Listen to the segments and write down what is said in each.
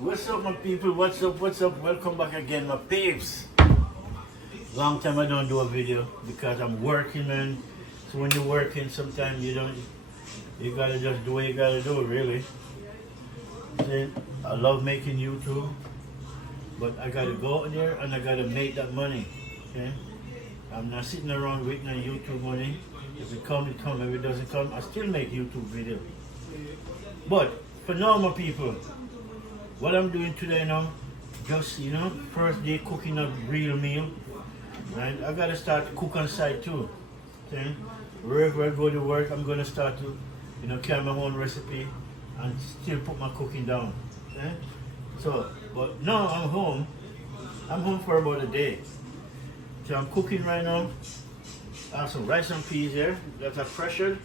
What's up, my people? What's up? What's up? Welcome back again, my peeps. Long time I don't do a video because I'm working, man. So when you're working, sometimes you gotta just do what you gotta do, really. See, I love making YouTube, but I gotta go out there and I gotta make that money. Okay? I'm not sitting around waiting on YouTube money. If it comes, it comes. If it doesn't come, I still make YouTube video. But for now, my people, what I'm doing today now, just first day cooking a real meal. Right? I gotta start to cook on site too. Okay? Wherever I go to work, I'm gonna start to, carry my own recipe and still put my cooking down. Okay? So, but now I'm home. I'm home for about a day. So I'm cooking right now. I have some rice and peas here that are pressured.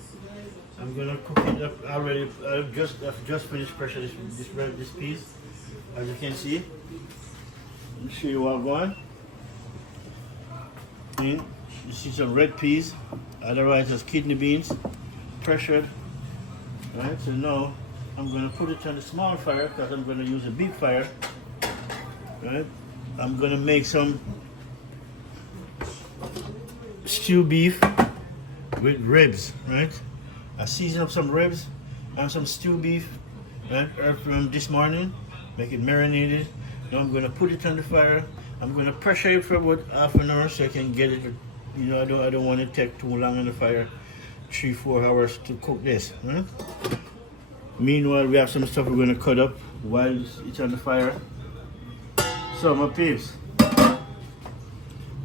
I'm gonna cook it up already. I've just finished pressure this piece. As you can see, let me show you what I'm going. And you see some red peas, otherwise as kidney beans, pressured. Right. So now I'm gonna put it on the small fire because I'm gonna use a big fire. Right. I'm gonna make some stew beef with ribs. Right. I season up some ribs and some stew beef, right, from this morning, make it marinated. Now I'm gonna put it on the fire. I'm gonna pressure it for about half an hour so I can get it. I don't want it to take too long on the fire, 3-4 hours to cook this. Right? Meanwhile, we have some stuff we're gonna cut up while it's on the fire. So my peeps,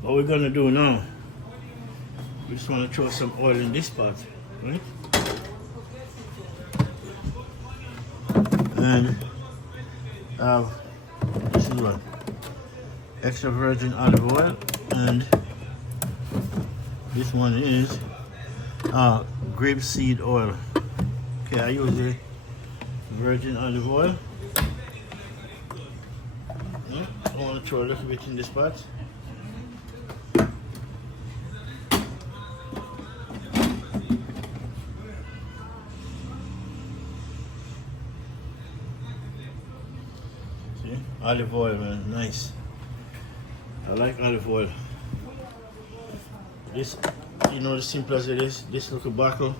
what we're gonna do now? We just wanna throw some oil in this pot, right? And this is what extra virgin olive oil, and this one is grapeseed oil. Okay, I use the virgin olive oil. I want to throw a little bit in this pot. Olive oil, man, nice. I like olive oil. This, as simple as it is, this little bottle,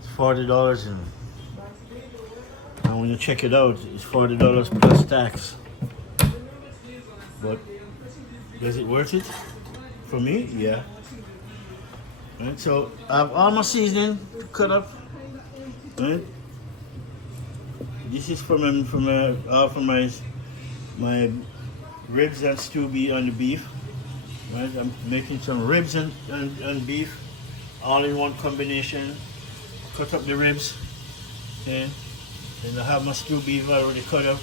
it's $40, and when you check it out, it's $40 plus tax. But is it worth it? For me, yeah. Right, so I have all my seasoning cut up. Right? This is for my ribs and stew beef on the beef. Right? I'm making some ribs and beef all in one combination. Cut up the ribs. Okay? And I have my stew beef already cut up.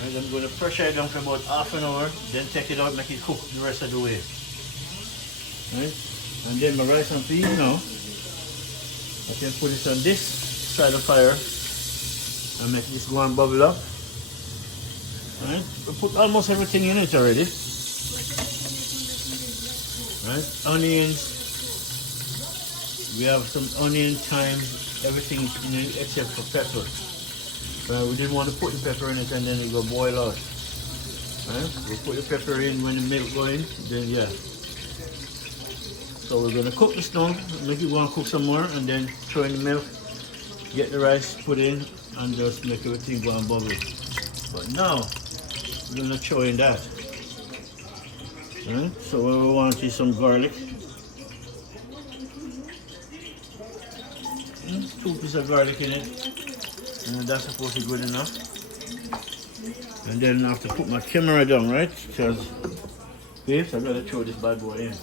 Right? I'm going to pressure it down for about half an hour, then take it out, make it cook the rest of the way. Right? And then my rice and peas now, I can put it on this side of fire and make this go and bubble up. Right? We put almost everything in it already. Right? Onions. We have some onion, thyme, everything in it except for pepper. Right? We didn't want to put the pepper in it and then it will boil out. Right? We put the pepper in when the milk goes in, then yeah. So we're gonna cook this now, make it go and cook some more, and then throw in the milk, get the rice put in, and just make everything go and bubble. But now, we're gonna throw in that. Right? So what we want is some garlic. 2 pieces of garlic in it. And that's supposed to be good enough. And then I have to put my camera down, right? Because yes, I gotta throw this bad boy in.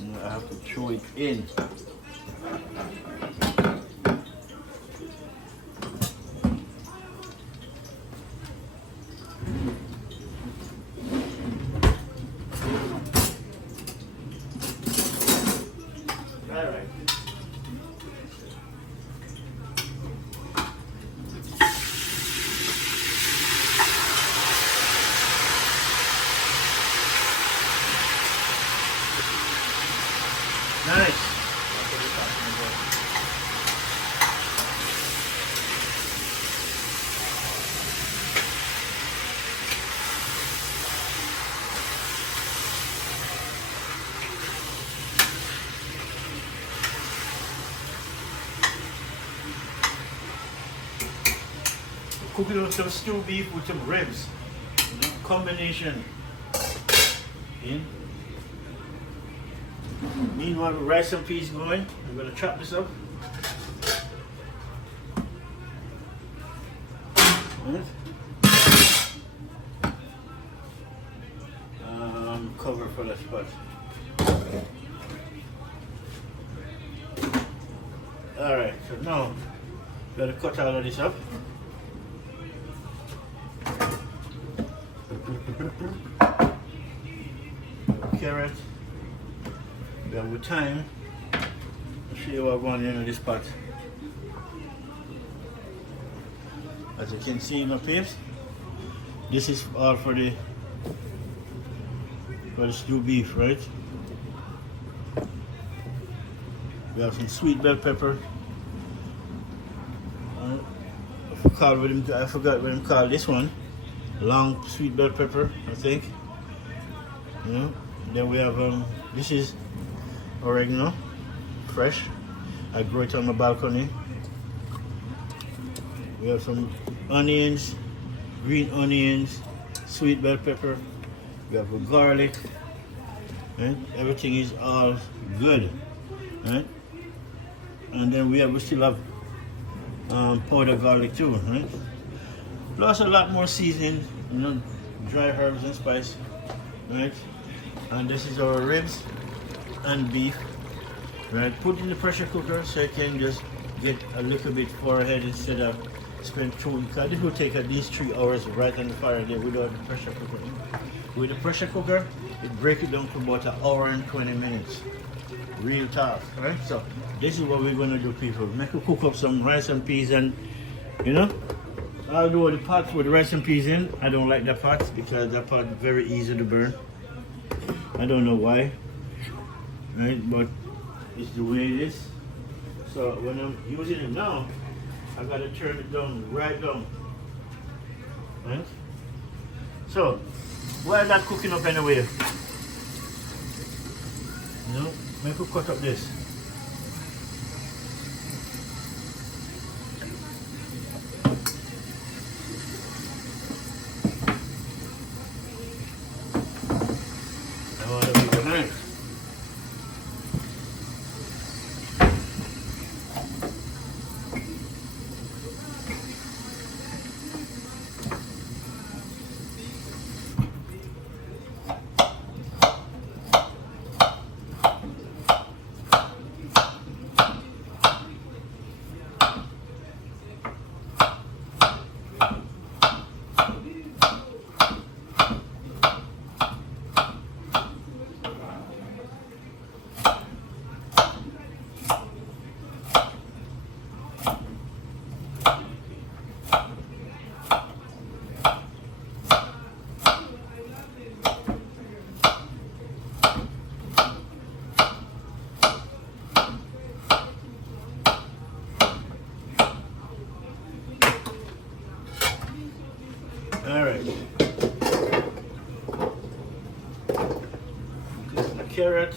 And I have to throw it in. Nice. cooking up some stew beef with some ribs. You know, combination. In. Meanwhile, with rice and peas going, I'm gonna chop this up. Right. Cover for the spot. Alright, so now gotta cut all of this up. Carrot. Then with thyme. I'll show you what going in this pot. As you can see in my peeps, this is all for the stew beef, right? We have some sweet bell pepper. I forgot what I'm called this one. Long sweet bell pepper, I think. You know. Then we have this is oregano, fresh. I grow it on my balcony. We have some onions, green onions, sweet bell pepper. We have a garlic. Right? Everything is all good. Right? And then we still have powdered garlic too. Right? Plus a lot more seasoning, you know, dry herbs and spice. Right? And this is our ribs and beef. Right? Put in the pressure cooker so it can just get a little bit far ahead instead of spend 2, because this will take at least 3 hours right on the fire there without the pressure cooker. With the pressure cooker, it breaks it down to about 1 hour and 20 minutes. Real tough, right? So this is what we're gonna do, people. Make a cook up some rice and peas, and you know, although the pot with rice and peas in, I don't like that pot because that pot is very easy to burn. I don't know why, right? But it's the way it is. So when I'm using it now, I gotta turn it down, right down. Right? So, while that cooking up anyway, you know, make a cut up this. I want to be behind. Alright. A carrot,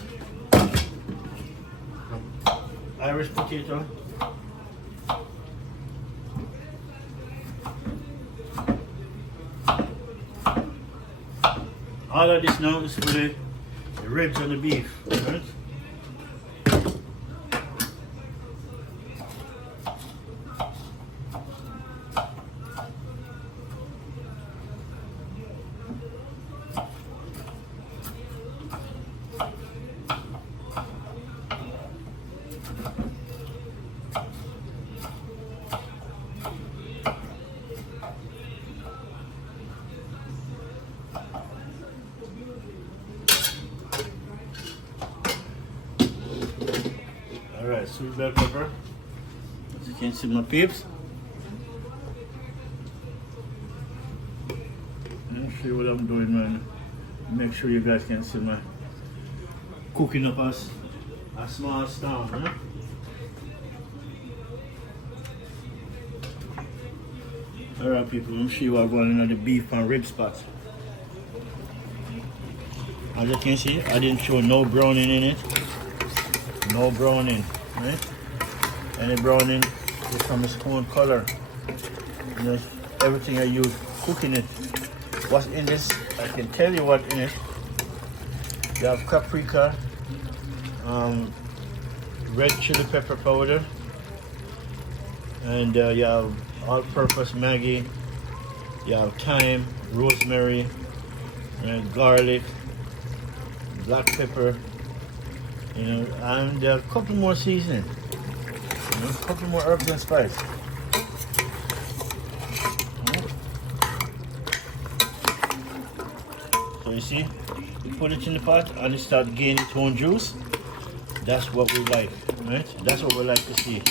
Irish potato, all of this now is for the ribs and the beef, right? Alright, sweet bell pepper. As you can see, my peeps. Let me show you what I'm doing, man. Make sure you guys can see my cooking up a small stone, huh? Alright, people, let me show you what I'm going on the beef and rib spots. As you can see, I didn't show no browning in it. No browning, right? Any browning is from its own color. Just everything I use cooking it. What's in this? I can tell you what in it. You have paprika, red chili pepper powder, and you have all-purpose Maggi. You have thyme, rosemary, and garlic, black pepper, you know, and a couple more seasoning, you know, a couple more herbs and spice. So you see, you put it in the pot and it starts gaining its own juice. That's what we like, right? That's what we like to see.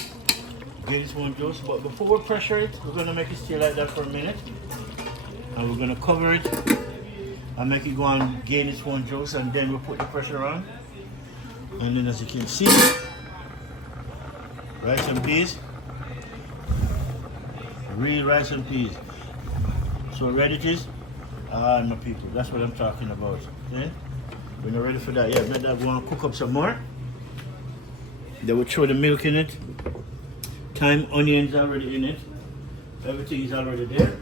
Gain its own juice. But before we pressure it, we're gonna make it stay like that for a minute, and we're gonna cover it and make it go and gain its own juice, and then we'll put the pressure on. And then, as you can see, rice and peas, real rice and peas. So ready it is. My people, that's what I'm talking about. Okay? We're not ready for that yet. Let that go and cook up some more. Then we'll throw the milk in it. Thyme, onions already in it. Everything is already there.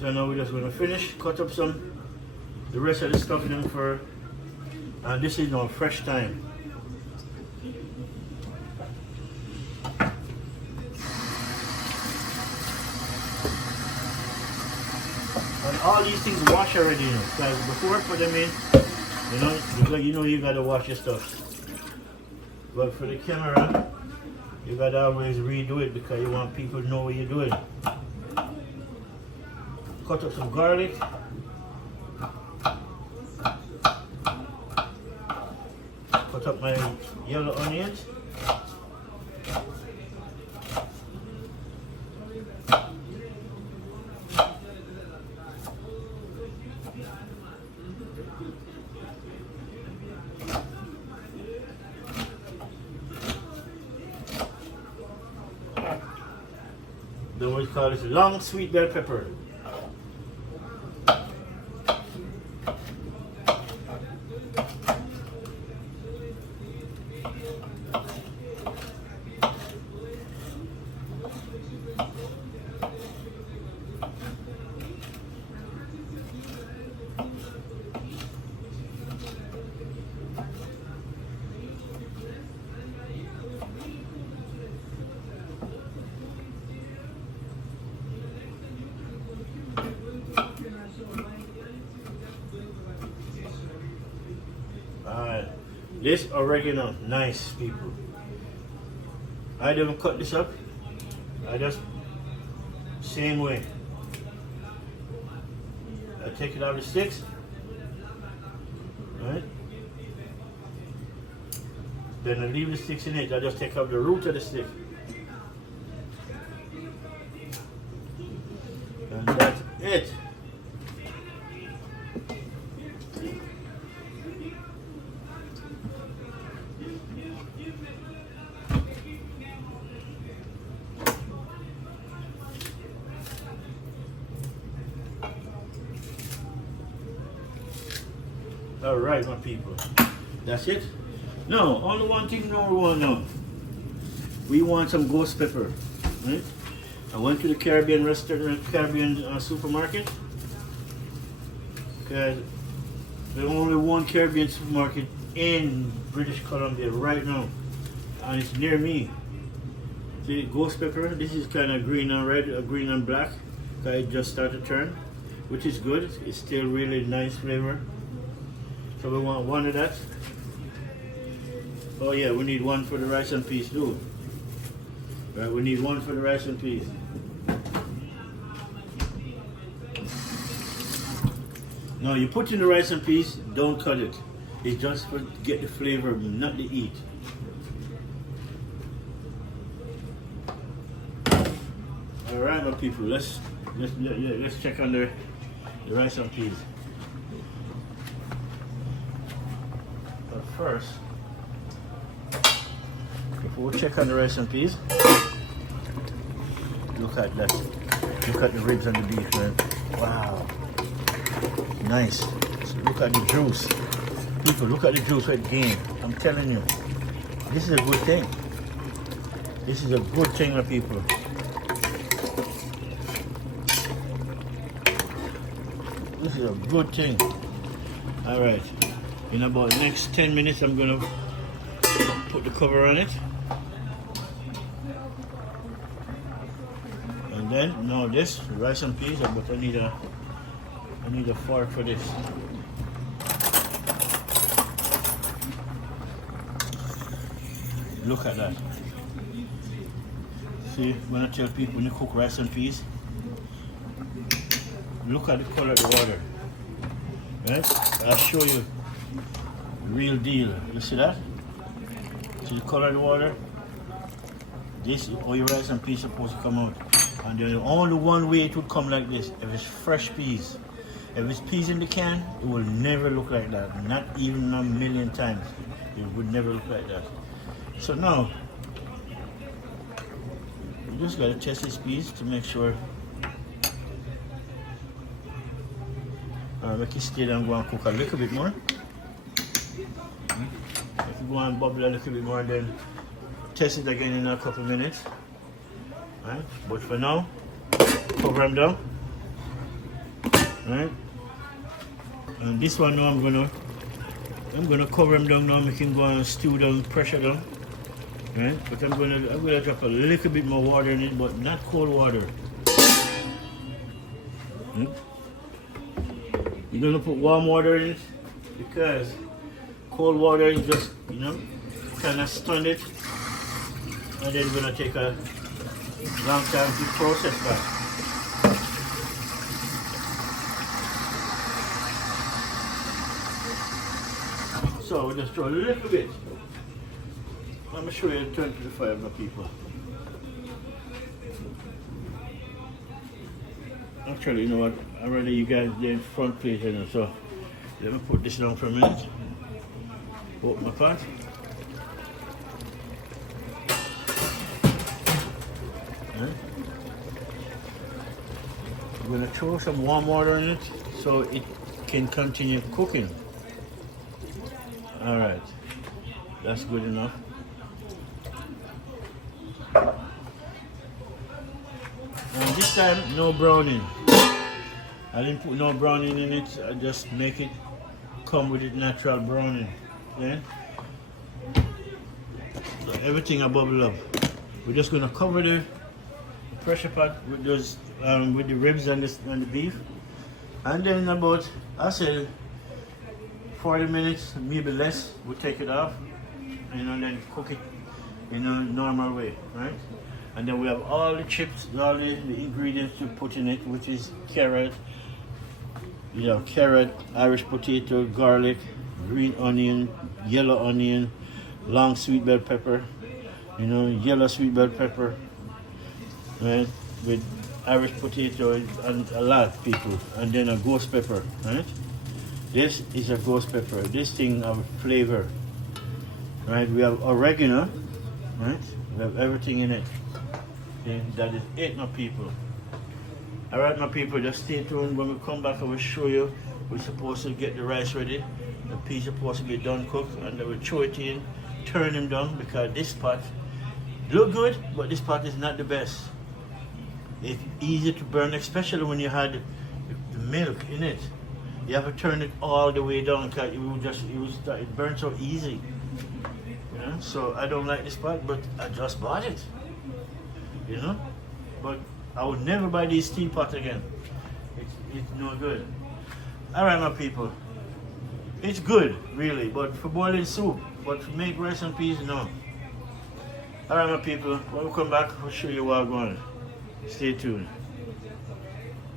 So now we're just going to finish, cut up the rest of the stuff in them for, and this is now fresh thyme. And all these things wash already, you know, because before I put them in, you know you gotta wash your stuff. But for the camera, you gotta always redo it because you want people to know what you're doing. Cut up some garlic. Cut up my yellow onions. Then we call this long sweet bell pepper. This oregano, nice people. I don't cut this up. I just same way. I take it out of the sticks. Right? Then I leave the sticks in it. I just take out the root of the stick. And that's it. All right, my people. That's it. No, only one thing more we want now. We want some ghost pepper. Right? I went to the Caribbean restaurant, Caribbean supermarket. Because there's only one Caribbean supermarket in British Columbia right now, and it's near me. See, ghost pepper. This is kind of green and red, green and black. It just started to turn, which is good. It's still really nice flavor. So we want one of that. Oh yeah, we need one for the rice and peas too. Right, we need one for the rice and peas. Now you put in the rice and peas, don't cut it. It's just for get the flavor, not to eat. All right, my people. Let's check on the rice and peas. But first, before we check on the rice and peas, look at that. Look at the ribs and the beef, man. Wow. Nice. So look at the juice. People, look at the juice right game. I'm telling you. This is a good thing. This is a good thing, my people. This is a good thing. All right. In about the next 10 minutes, I'm gonna put the cover on it. And then now this rice and peas, but I need a fork for this. Look at that. See, when I tell people when you cook rice and peas, look at the color of the water. Right? I'll show you real deal. You see that? See the color of the water? This is how your rice and peas supposed to come out. And then only one way it would come like this, if it's fresh peas. If it's peas in the can, it will never look like that. Not even a million times. It would never look like that. So now, you just gotta test these peas to make sure. Make it stay and go and cook a little bit more. If you go and bubble a little bit more, then test it again in a couple of minutes. Right? But for now, cover them down. Right? And this one now I'm gonna cover them down now. We can go and stew down, pressure down. Right? But I'm gonna drop a little bit more water in it, but not cold water. You're gonna put warm water in it because cold water is just, kind of stun it, and then it's gonna take a long time to process that. So we'll just throw a little bit. Let me show you the turn to the fire, my people. Actually, you know what? Already you guys did front plate, so let me put this down for a minute. Open my pot. Right. I'm gonna throw some warm water in it so it can continue cooking. All right, that's good enough. And this time, no browning. I didn't put no browning in it. I just make it come with it natural browning. Yeah. So everything a bubble up. We're just gonna cover the pressure pot with those with the ribs and the beef, and then about, I said, 40 minutes, maybe less. We'll take it off, and then cook it in a normal way, right? And then we have all the chips, all the ingredients to put in it, which is carrot. You have carrot, Irish potato, garlic, green onion, yellow onion, long sweet bell pepper, yellow sweet bell pepper, right? With Irish potato and a lot of people, and then a ghost pepper, right? This is a ghost pepper. This thing have flavor, right? We have oregano, right? We have everything in it. Okay, that is it, my people. All right, my people, just stay tuned. When we come back, I will show you. We're supposed to get the rice ready. The peas are supposed to be done cooked, and then we'll throw it in, turn them down, because this pot look good, but this pot is not the best. It's easy to burn, especially when you had the milk in it. You have to turn it all the way down because it burns so easy. So I don't like this pot, but I just bought it. But I would never buy this steam pot again. It's no good. All right, my people. It's good, really, but for boiling soup. But to make rice and peas, no. All right, my people. When we come back, I'll show you what I'm going. Stay tuned.